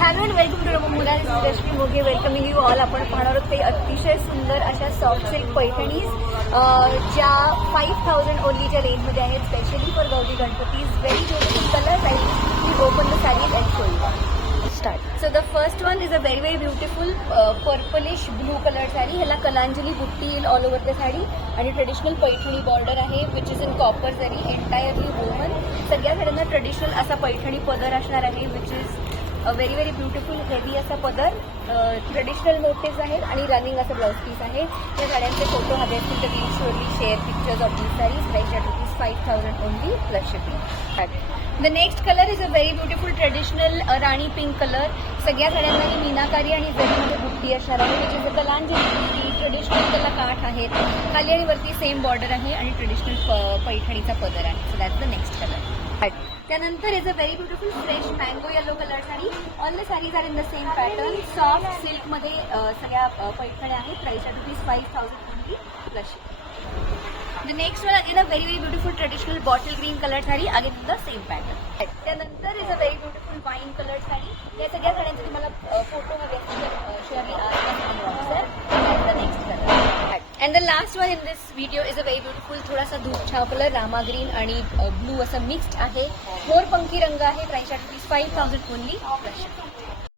Hello and welcome to Rammula. Rashmi Moghe welcoming you all. आपण पाहणार आहोत काही अतिशय सुंदर अशा सॉफ्ट सिल्क पैठणीज ज्या 5000 ओनलीच्या रेंजमध्ये आहेत, specially for Gauri Ganpatis. Very beautiful colours. I open the saris and show you. Start. So the first one is a very beautiful purplish blue colour sari. ह्याला कलांजली बुट्टी येईल ऑल ओव्हर द साडी आणि ट्रेडिशनल पैठणी बॉर्डर आहे which is in copper zari, entirely woven. सगळ्या साड्यांना traditional असा पैठणी पदर असणार आहे which is very beautiful heavy असा पदर. ट्रेडिशनल मोटिव्स आहेत आणि रनिंग असं ब्लाउज पीस आहे. या साड्यांचे फोटो हवे असतील तर will surely share pictures of these saris. Price at ₹5000 only plus shipping. The next colour is a very beautiful traditional rani pink colour. सगळ्या साड्यांना मीनाकारी आणि जरीमध्ये बुट्टी असणार आहे विच इज अ कलांजली. ट्रेडिशनल त्याला काठ आहेत, खाली आणि वरती सेम बॉर्डर आहे आणि ट्रेडिशनल पैठणीचा पदर आहे. So that's the next colour. त्यानंतर is a very beautiful fresh mango yellow colour sari. All the saris are in the same pattern. Soft सिल्कमध्ये सगळ्या पैठण्या आहेत. Price at ₹5000 only plus shipping. The next one is a very beautiful traditional bottle green colour sari, again in the same pattern. त्यानंतर is a very beautiful wine colour sari. या सगळ्या साड्यांचे तुम्हाला photo हवे असतील तर surely the next colour. And the last one in this video is a very beautiful थोडासा धूपछाव colour, Rama green आणि ब्लू असं मिक्स्ड आहे. मोरपंखी रंग आहे. Price at ₹5000 only plus shipping.